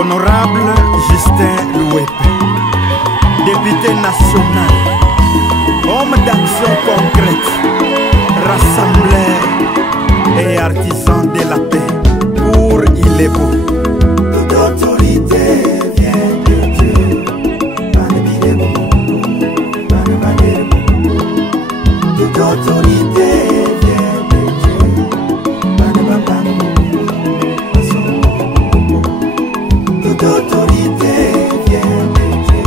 Honorable Justin Louepe, député national, homme d'action concrète, rassembleur et artisan de la paix pour Il est beau. Toute autorité vient de Dieu. Toute autorité vient de Dieu. Toute autorité vient de Dieu.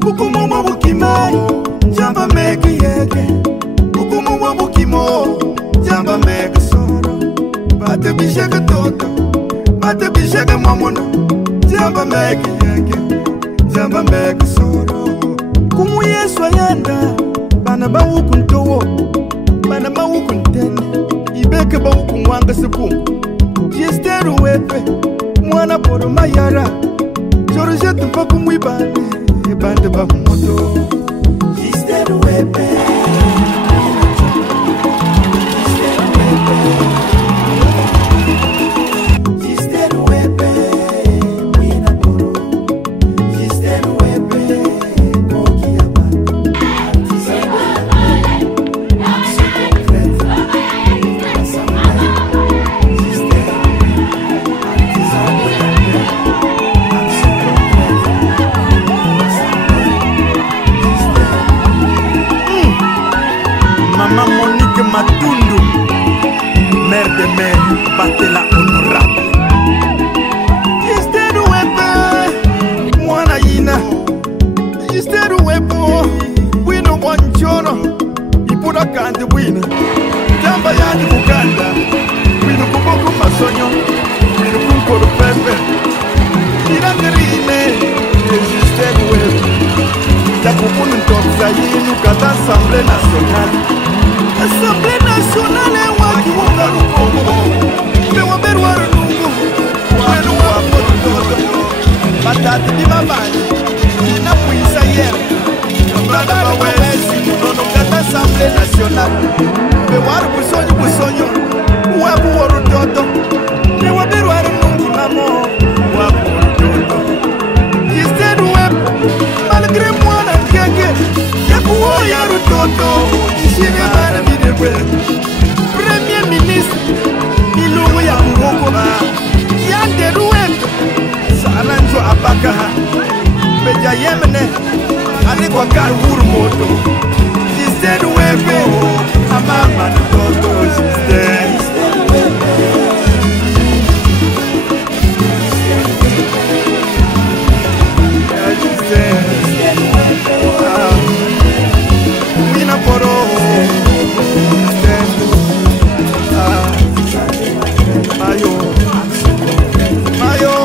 Bukumu bukimo, jamba meki yeke. Bukumu bukimo, jamba meki soro. Bate bisheke toto, bate bisheke mamono. Jamba meki yeke, jamba meki soro. Kumu Yesu ayanda, bana ba wukuntowo, bana ba wukuntene. Ibeke ba wukunwanga sepungu. Justin Louepe, mwana poro mayara. Jorje tupa kumwibane, ebande ba moto. Justin Louepe. Maman Monique Matundu, mère de mère, Batela honorable. Justin Louepe, mwana yina. Justin Louepe, wino mwanchono. Ipuda kante wina. Jamba yani Uganda. Wino kuboko masonyo. Wino kunkolo pepe. Irangerine, Justin Louepe. Jakubunu ntokza yinu kata Assemblée nationale. Assemblée nationale waki wakaru kongo. Mewa beru waru nungu. Wenu waporu toto. Batati di mabani. Ina puisa yere. Bada bawezi munono kata Assemblée nationale. Mewaru busonyo. Wapu waru toto. Mewa beru waru nungu namo. Wapu waru toto. Justin Louepe. Malgré moi na keke. Yapu waru toto. Ishine bana bidekwe. Premier ministre Ilungu ya Mwokoba Yande Louepe Saranjo Abaka Beja Yemene Alikwa Karwuru Moto Justin Louepe Amama Toto Justin Mina Poro Mayo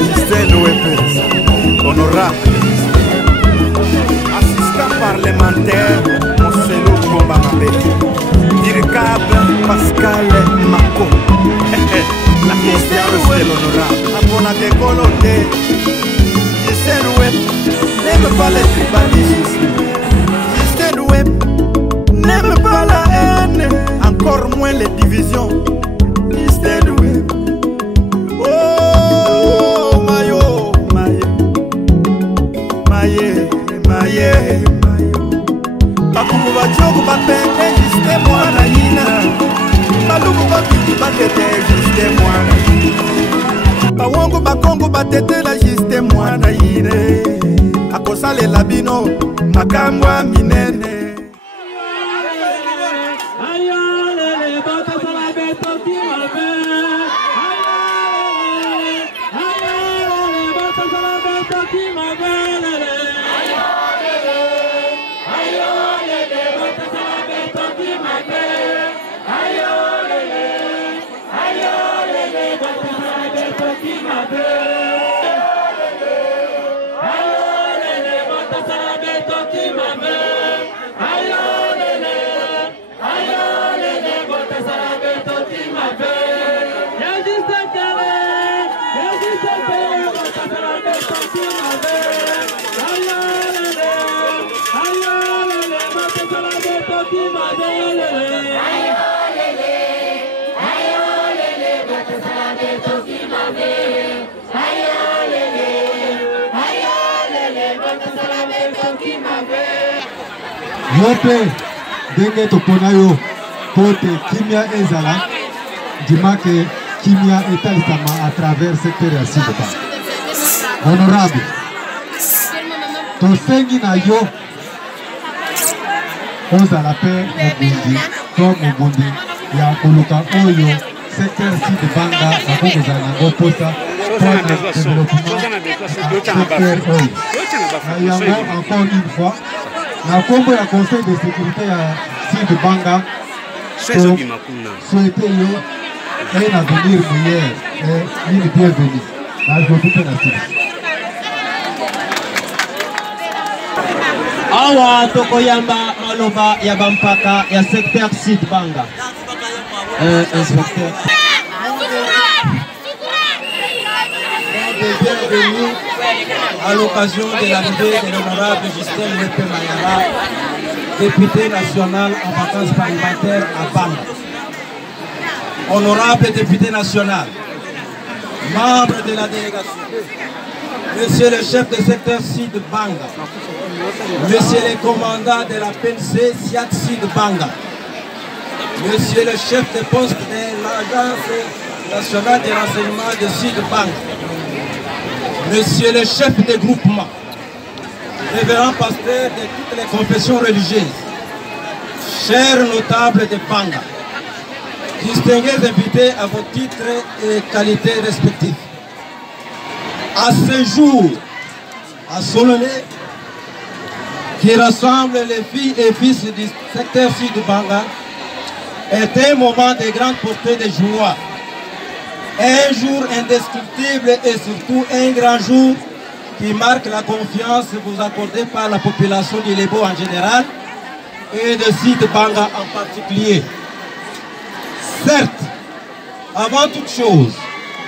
Justin Louepe, honorable, assistant parlementaire, Monselou Kombanabe, Dirkab Pascal Mako, la conscience de l'honorable, Abonate Kolote. Justin Louepe n'aime pas les tribalismes. Justin Louepe n'aime pas la haine, encore moins les divisions. Justin Louepe. Oh, maye. Bakumu bachoku bapende Justin mwana yina. Balumu babiki batete Justin mwana yina. Bawongo bakongo batetela Justin mwana yine. Akosalela bino makambwa minene. Yeah. Yope denge toponayo pote kimia ezala dimake kimia etalisama à travers secteur ya Sud-Ba. Honorable tosengi na yo ozala pe mobundi to mobundi ya koluka oyo secteur Sud-Banga akokozala nango posa mpona développement secteur oyo na yango encore une fois na kombo ya conseil de sécurité ya Sud-Banga souhaiter yo un avenir meilleur et une bienvenue na jokupe na sisi. Awa tokoyamba maloba ya bampaka ya secteur Sud-Banga. Inspecteur. Bienvenue à l'occasion de l'arrivée de l'honorable Justin Wepe Mayara, député national en vacances parlementaires à Banga. Honorable député national, membre de la délégation, monsieur le chef de secteur Sud-Banga, monsieur le commandant de la PNC SIAT Sud-Banga, monsieur le chef de poste de l'Agence nationale de renseignement de Sud-Banga, monsieur le chef de groupement, révérend pasteur de toutes les confessions religieuses, chers notables de Banga, distingués invités à vos titres et qualités respectifs. À ce jour, à solennel, qui rassemble les filles et fils du secteur Sud-Banga, est un moment de grande portée de joie. Un jour indescriptible et surtout un grand jour qui marque la confiance vous accordée par la population du Lebo en général et de Sud-Banga en particulier. Certes, avant toute chose,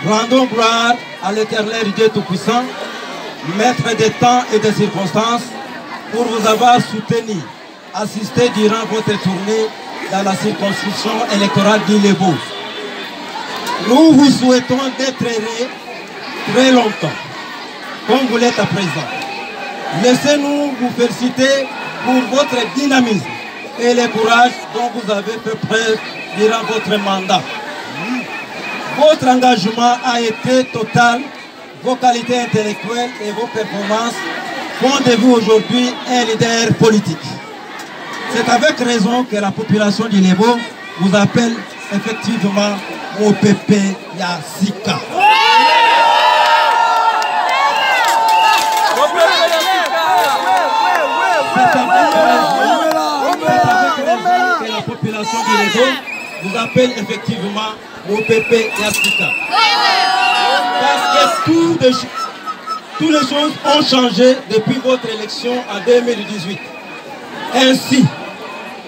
rendons gloire à l'Éternel Dieu Tout-Puissant, maître des temps et des circonstances, pour vous avoir soutenu, assisté durant votre tournée dans la circonscription électorale du Lebo. Nous vous souhaitons d'être heureux très longtemps, comme vous l'êtes à présent. Laissez-nous vous féliciter pour votre dynamisme et le courage dont vous avez fait preuve durant votre mandat. Votre engagement a été total, vos qualités intellectuelles et vos performances font de vous aujourd'hui un leader politique. C'est avec raison que la population du Lebo vous appelle effectivement OPP Yassika. C'est avec raison que la population du Lebo vous appelle effectivement OPP Yassika. Parce que toutes les choses ont changé depuis votre élection en 2018. Ainsi,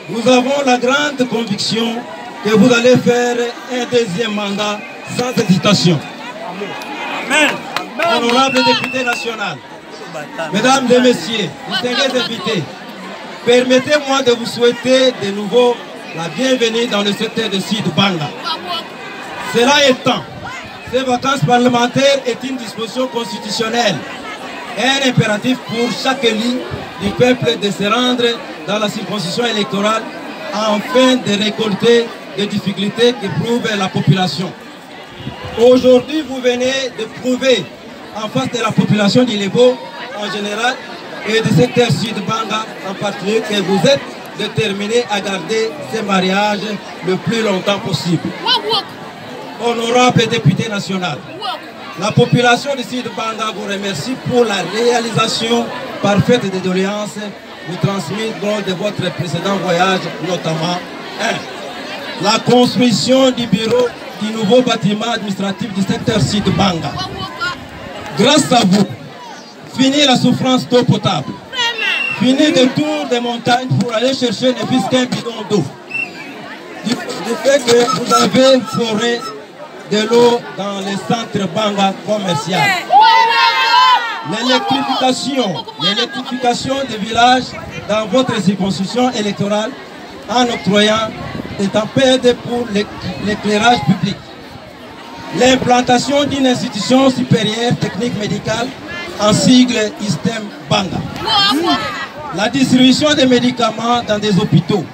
nous avons la grande conviction que vous allez faire un deuxième mandat sans hésitation. Amen. Honorable député national, mesdames et messieurs, distingués invités, permettez-moi de vous souhaiter de nouveau la bienvenue dans le secteur de Sud-Banga. Cela étant, ces vacances parlementaires est une disposition constitutionnelle, un impératif pour chaque élu du peuple de se rendre dans la circonscription électorale afin de récolter les difficultés qu'éprouve la population. Aujourd'hui, vous venez de prouver en face de la population du Lebo en général et du secteur Sud-Banga en particulier que vous êtes déterminés à garder ces mariages le plus longtemps possible. Honorable député national, la population du Sud-Banga vous remercie pour la réalisation parfaite des doléances vous transmises lors de votre précédent voyage, notamment 1. La construction du bureau du nouveau bâtiment administratif du secteur Sud-Banga. Grâce à vous, finir la souffrance d'eau potable. Finir le tour des montagnes pour aller chercher ne fût qu'un bidon d'eau. Du fait que vous avez foré de l'eau dans les centres Banga commerciaux. L'électrification des villages dans votre circonscription électorale en octroyant des tempêtes pour l'éclairage public. L'implantation d'une institution supérieure technique médicale en sigle ISTEM Banga. La distribution des médicaments dans des hôpitaux.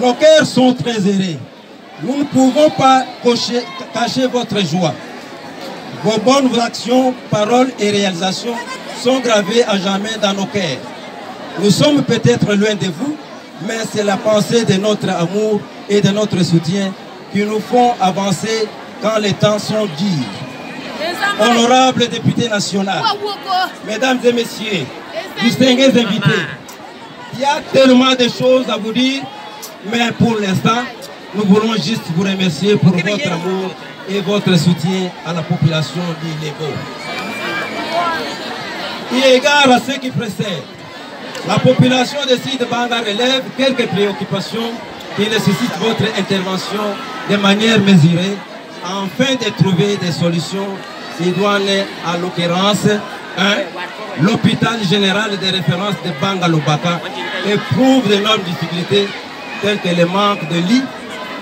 Nos cœurs sont très heureux. Nous ne pouvons pas cacher votre joie. Vos bonnes actions, paroles et réalisations sont gravées à jamais dans nos cœurs. Nous sommes peut-être loin de vous, mais c'est la pensée de notre amour et de notre soutien qui nous font avancer quand les temps sont durs. Honorables députés nationaux, mesdames et messieurs, distingués invités, il y a tellement de choses à vous dire, mais pour l'instant, nous voulons juste vous remercier pour votre amour et votre soutien à la population d'Ilebo. Eu égard à ce qui précède, la population de Sud Banga relève quelques préoccupations qui nécessitent votre intervention de manière mesurée afin de trouver des solutions idoines. À l'occurrence, l'hôpital général de référence de Banga Lubaka éprouve d'énormes difficultés telles que le manque de lits,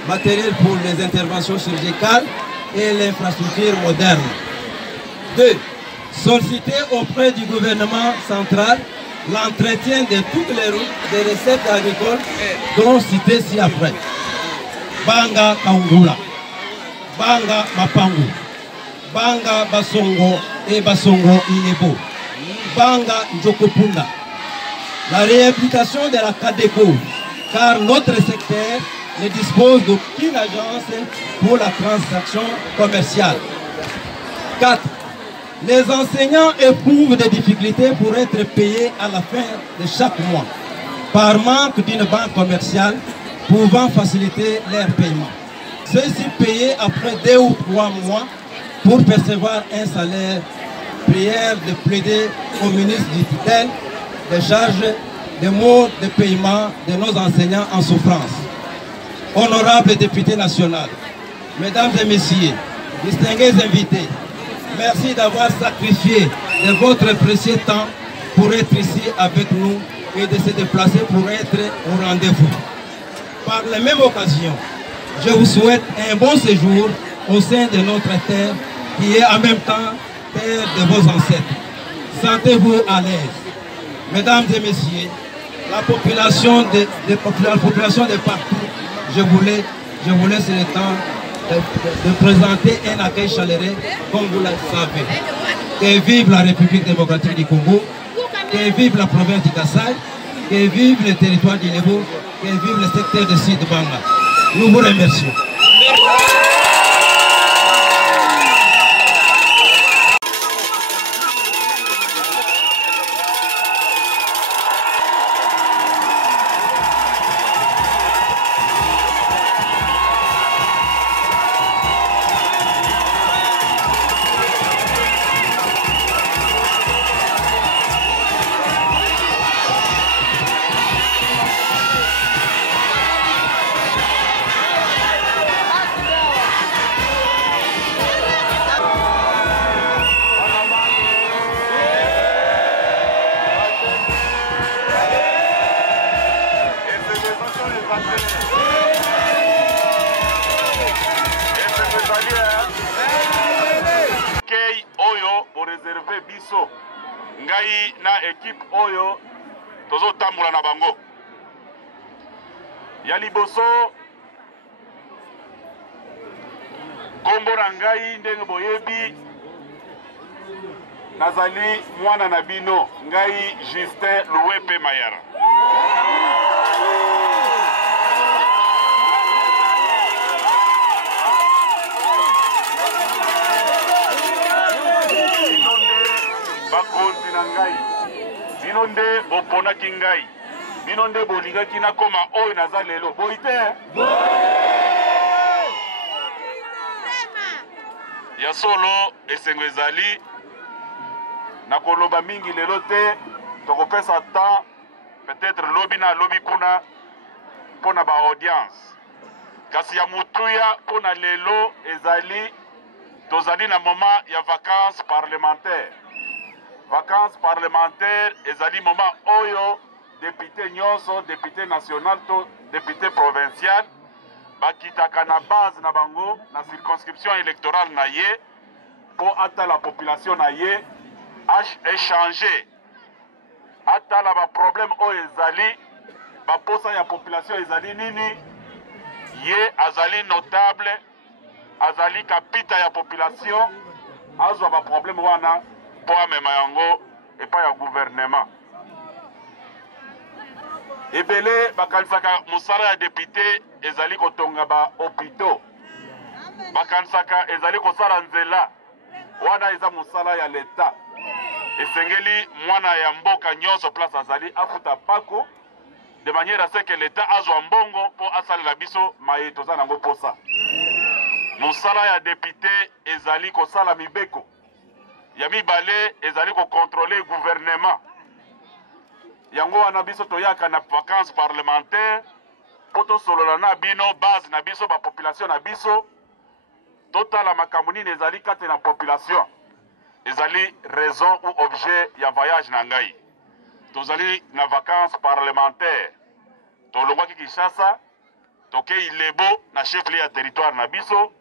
matériel pour les interventions chirurgicales et l'infrastructure moderne. 2. Solliciter auprès du gouvernement central l'entretien de toutes les routes des recettes agricoles dont cité ci-après. Banga Kaungula, Banga Mapangu, Banga Basongo et Basongo Ilebo, Banga Njokopunda. La réhabilitation de la Cadeco, car notre secteur ne dispose d'aucune agence pour la transaction commerciale. 4. Les enseignants éprouvent des difficultés pour être payés à la fin de chaque mois, par manque d'une banque commerciale pouvant faciliter leur paiement. Ceux-ci payés après 2 ou 3 mois pour percevoir un salaire. Prière de plaider au ministre du tutelle des charges des modes de paiement de nos enseignants en souffrance. Honorables députés nationaux, mesdames et messieurs, distingués invités, merci d'avoir sacrifié de votre précieux temps pour être ici avec nous et de se déplacer pour être au rendez-vous. Par la même occasion, je vous souhaite un bon séjour au sein de notre terre qui est en même temps terre de vos ancêtres. Sentez-vous à l'aise. Mesdames et messieurs, la population de partout, je vous laisse le temps de présenter un accueil chaleureux comme vous le savez. Que vive la République démocratique du Congo, que vive la province du Kassai, que vive le territoire d'Ilebo, que vive le secteur de Sud Banga. Nous vous remercions. Ngai na équipe oyo tozo tambola na bango ya liboso kombo na ngai ndenge boyebi nazali mwana na bino ngai Justin Luwepe Mayara. Bakonzi na ngai bino nde boponaki ngai bino nde bolingaki nakoma oyo naza lelo boyi te ya solo esengo ezali nakoloba mingi lelo te tokopesa temps peut-être lobi na lobi kuna mpona baaudience kasi ya mutuya mpona lelo ezali tozali na moment ya vacances parlementaires. Vacances parlementaires ezali moment oyo député nyonso, député national to député provincial bakitaka na base na bango na circonscription électorale na ye pour ata la population na ye échanger ata la ba problème o ezali ba posa ya population ezali nini ye azali notable azali kapita ya population azwa ba problème wana pour amema yango epa ya gouvernement ebele bakanisaka mosala ya député ezali kotonga ba hôpitaux bakanisaka ezali kosala nzela wana eza mosala ya leta esengeli mwana ya mboka nyonso place azali afuta pako de manière à ce que l'État azwa mbongo pour asalela biso maye toza nango posa mosala ya député ezali kosala mibeko ya mibale ezali kocontrôler gouvernement yango wana biso toyaka na vacances parlementaires po tosolola na bino base na biso ba population na biso totala makambo nini ezali kati na population ezali raison ou objet ya voyage na ngai tozali na vacances parlementaires tolongwaki Kinshasa tokei Lebo na chef-lieu ya territoire na biso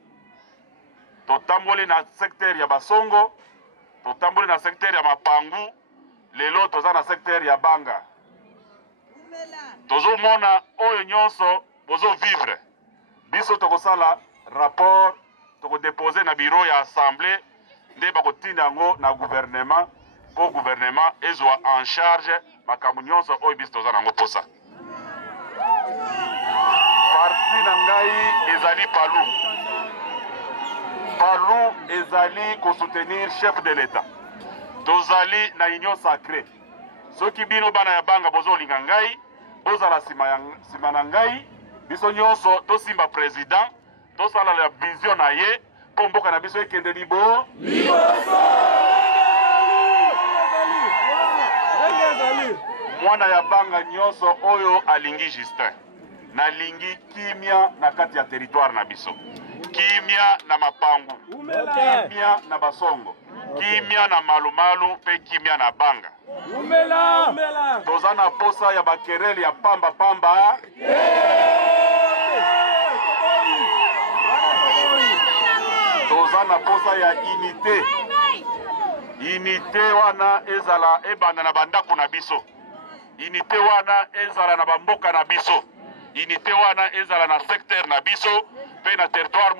totamboli na secteur ya Basongo totamboli na secteur ya Mapangu lelo toza na secteur ya Banga tozomona oyo nyonso bozo vivre biso tokosala rapport tokodepose na bureau ya assemblée nde bakotinda yango na gouvernement po gouvernement ezwa en charge makambo nyonso oyo biso toza nango posa parti na ngai ezali Palu ezali kosoutenir chef de l'État tozali na union sacrée soki bino bana ya Banga bozolinga ngai bozala sima na ngai biso nyonso tosimba président tosala la vision na ye po mboka na biso ekende liboso mwana ya Banga nyonso oyo alingi Justin nalingi kimia na kati ya territoire na biso kimia na Mapangu kimia na Basongo kimia na Malumalu pe kimia na Banga toza na posa ya bakereli ya pamba toza na posa ya unité wana ezala ebanda na bandako na biso unité wana ezala na bamboka na biso unité wana ezala na secteur na biso pe na territoire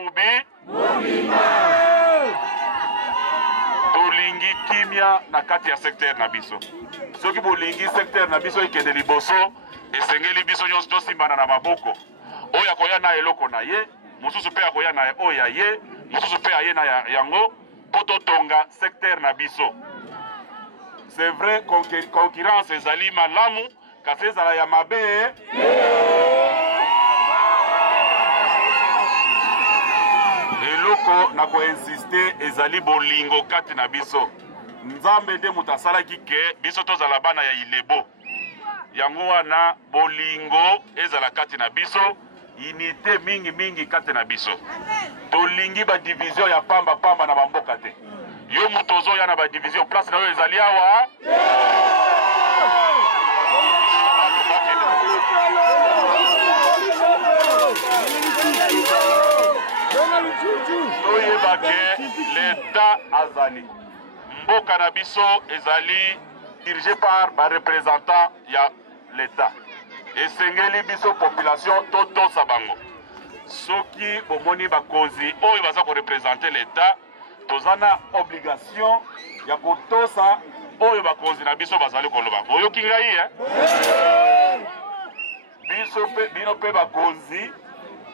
tolingi kimia na kati ya secteur na biso soki bolingi secteur na biso ekende liboso esengeli biso nyonso tosimbana na maboko oyo akoya na eloko na ye mosusu pe akoya na oyo ya ye mosusu pe aye na yango po totonga secteur na biso c'est vrai concurrence ezali malamu kasi ezala ya mabe eloko na koinsiste ezali bolingo kati na biso nzambe nde moto asalaki ke biso tozala bana ya Ilebo yango wana bolingo ezala kati na biso unité mingi kati na biso tolingi ba division ya pamba na bamboka te yo moto ozoya na ba division place na yo ezali awa toyebake l'État azali mboka na biso ezali dirigé par ba représentant ya l'État esengeli biso population totosa bango soki bomoni bakonzi oyo baza korepresente l'État toza na obligation ya kotosa oyo bakonzi na biso bazali koloba boyoki ngai biso pe bino pe bakonzi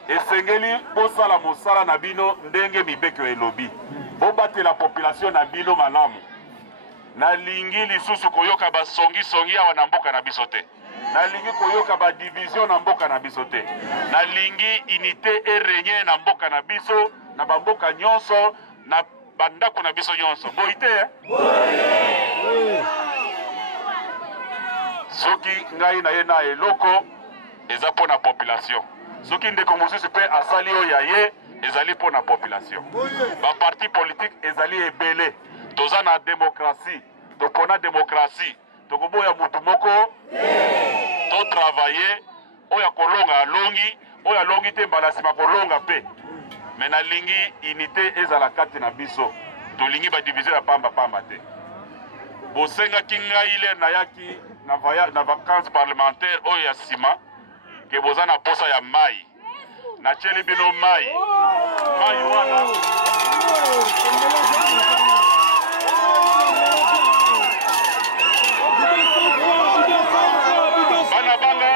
esengeli bosala mosala na bino ndenge mibeko elobi bobatela population na bino malamu nalingi lisusu koyoka basongi awa na mboka na biso te nalingi koyoka ba division na mboka na biso te nalingi unité erenye na mboka na biso na bamboka nyonso na bandako na biso nyonso boyi te soki ngai na ye na eloko eza mpo na population soki ndeko mosusu mpe asali oyo ya ye ezali mpo na population baparti politique ezali ebele toza na démocratie topona démocratie tokoboya mutu moko travailler oya kolonga alongi oya longi te mbala sima kolonga pe me nalingi unité ezala kati na biso tolingi badivision ya pamba te bosengaki ngai ile nayaki na vacances parlementaire oyo ya nsima ke boza na posa ya mai natieli bino mai wana bana banga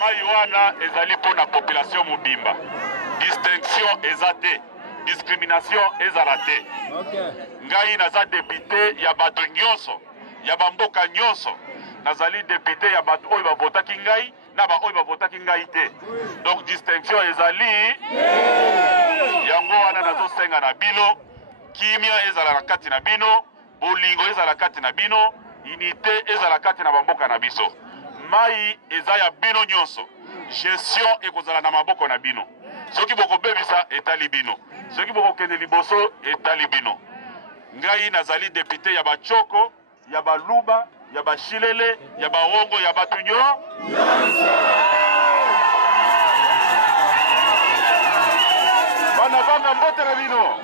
mai wana ezali mpo na population mobimba distinction eza te discrimination ezala te ngai naza député ya bato nyonso ya bamboka nyonso nazali député ya bato oyo bavotaki ngai na ba oyo bavotaki ngai te donc distinction ezali yango wana nazosenga na bino kimia ezala na kati na bino bolingo ezala kati na bino unité ezala kati na bamboka na biso mai eza ya bino nyonso gestion ekozala na maboko na bino soki bokobebisa etali bino soki bokokende liboso etali bino ngai nazali député ya bachoko ya baluba ya bashilele ya barongo ya batunyo bana banga mbote na bino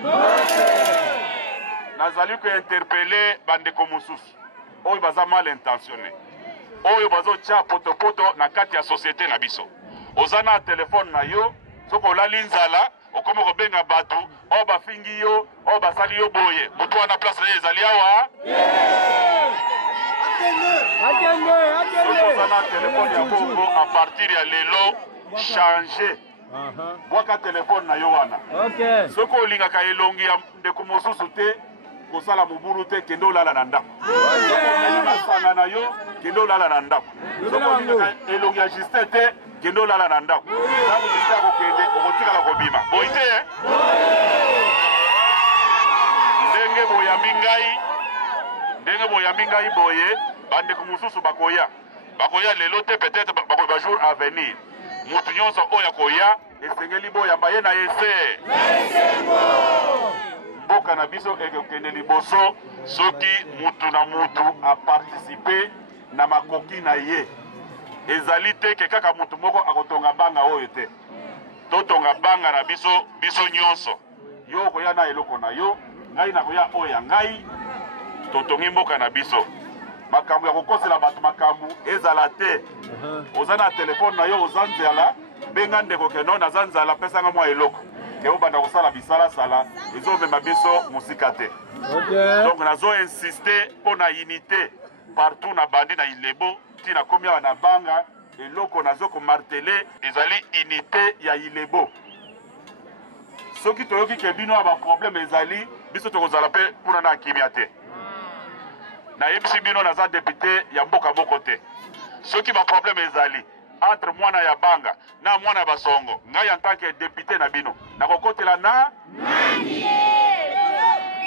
nazali kointerpele bandeko mosusu oyo baza mal intentionné oyo bazotia potopoto na kati ya société na biso oza na telefone na yo soki olali nzala okomi kobenga bato oyo bafingi yo oyo basali yo boye moto wana place na ye ezali awa soki oza na telefone ya bongo a partir ya lelo change bwaka telefone na yo wana soki olingaka elongi ya ndeko mosusu te kosala mobulu te kende olala na ndako masanga na yo kende olala na ndako soki olingaka elongi ya Justin te kende olala na ndako ntango Justin akokende okotikala kobima boyi te ndenge boyambi ngai boye bandeko mosusu bakoya lelo te peut-être bajour à venir mutu nyonso oyo akoya esengeli boyamba ye na ese mboka na biso ekokende liboso soki mutu na mutu aparticipe na makoki na ye ezali te ke kaka mutu moko akotonga banga oyo te totonga banga na biso nyonso yo okoya na eloko na yo ngai nakoya oyo ya ngai totongi mboka na biso makambo ya kokosela bato makambo ezala te oza na telefone na yo oza nzela benga ndeko keno naza nzala pesanga mwa eloko ke obanda kosala bisalasala ezomema biso mosika te donc nazo insiste mpo na unité partout na bandi na ilebo ntina komi awa na banga eloko nazo komartele ezali unité ya ilebo soki toyoki ke bino ya baproblème ezali biso tokozala mpe mpuna na kimia te nayebisi bino naza député ya mboka moko te soki baproblème ezali entre mwana ya banga na mwana ya basongo ngai en tant que député na bino nakokotela na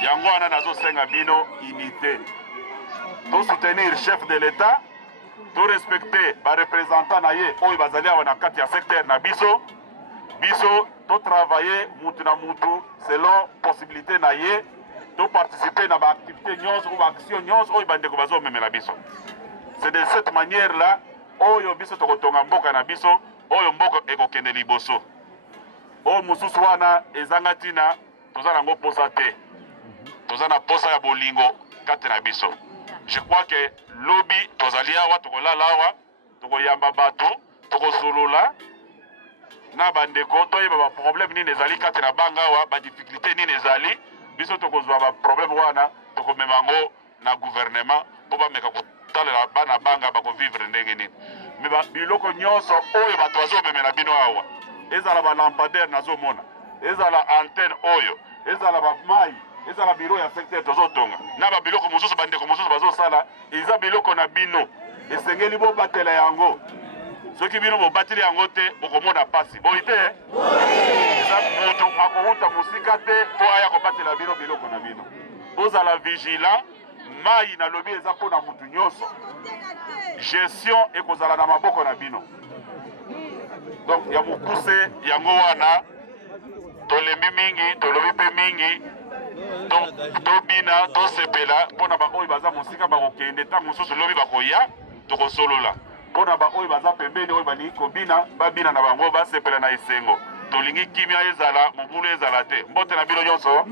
yango wana nazosenga bino unité to soutenir chef de l'état to respecter barepresentant na ye oyo bazali awa na kati ya secteur na biso to travailler mutu na mutu selon possibilité na ye to participer na baactivité nyonso ou baaction nyonso oyo bandeko bazomemela biso c'est de cette manière là oyo biso tokotonga mboka na biso oyo mboka ekokende liboso oyo mosusu wana ezanga ntina toza nango posa te toza na posa ya bolingo kati na biso je crois que lobi tozali awa tokolala awa tokoyamba bato tokosolola na bandeko toyeba baproblème nini ezali kati na banga awa badifficulté nini ezali biso tokozwa baproblème wana tokomema yango na gouvernement mpo bameka kotalela bana banga bakovivre ndenge nini me biloko nyonso oyo bato bazomemela bino awa ezala balampadaire nazomona ezala antenne oyo ezala bamai ezala biro ya secteur tozotonga na babiloko mosusu bandeko mosusu bazosala eza biloko na bino esengeli bobatela yango soki bino bobateli yango te bokomona pasi boyi te eza moto akowuta mosika te mpo aya kobatela bino biloko na bino bozala vigilant mai nalobi eza mpo na mutu nyonso gestion ekozala na maboko na bino donc ya mokuse yango wana tolembi mingi tolobi mpe mingi donc tobina tosepela mpona baoyo baza mosika bakokende ntango mosusu lobi bakoya tokosolola mpona baoyo baza pembeni oyo balingi kobina babina na bango basepela na esengo tolingi kimia ezala mobulu ezala te mbote na bino nyonso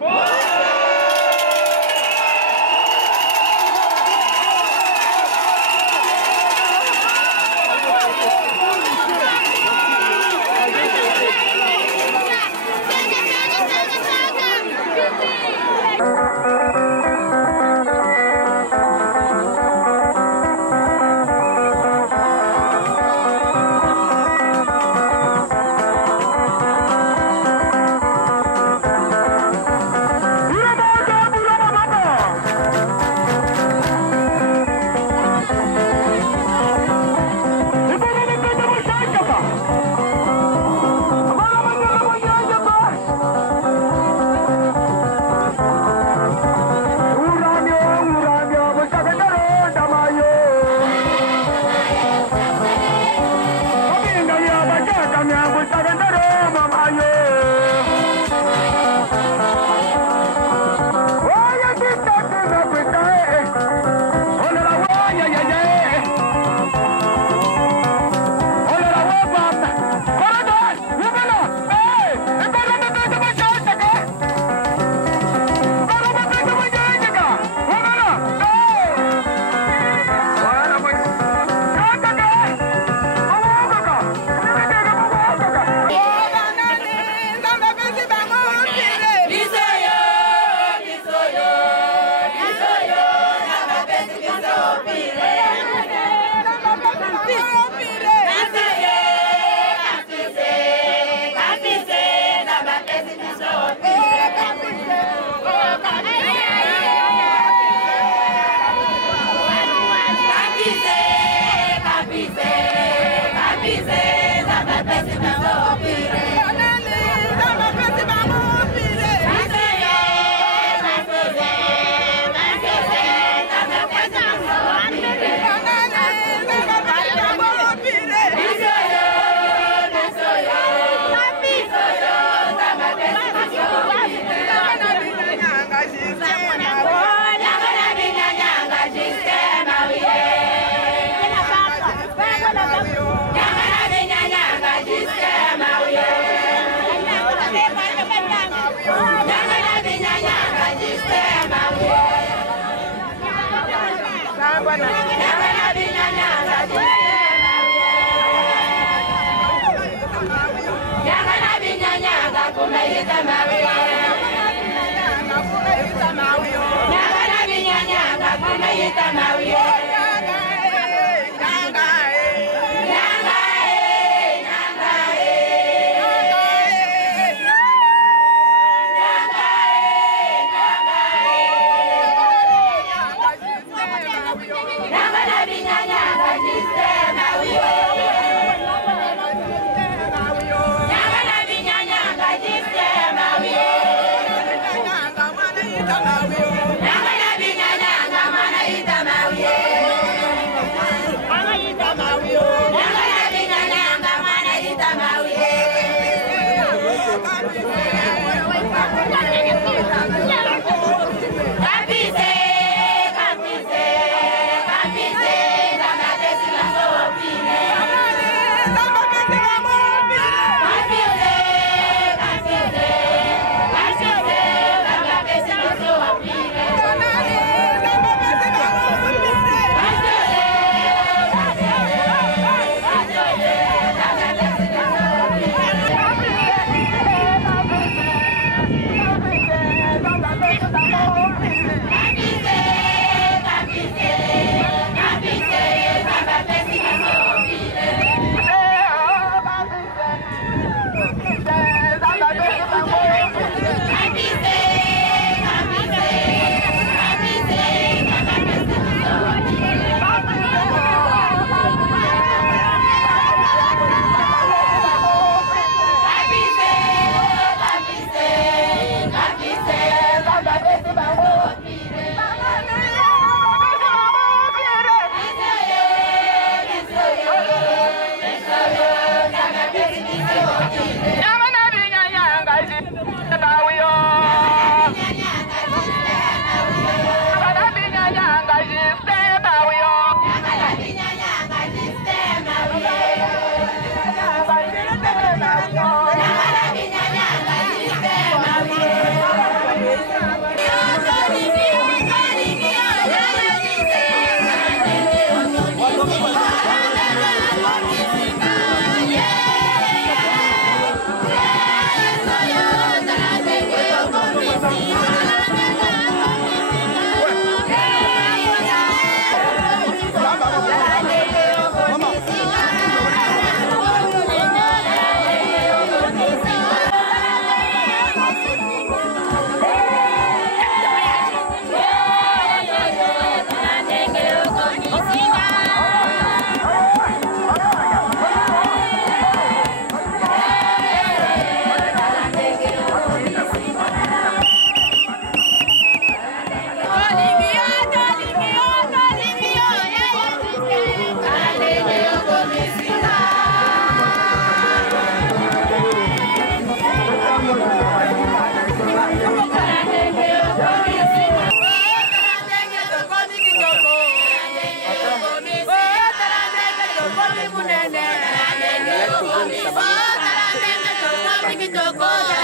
kitoko ya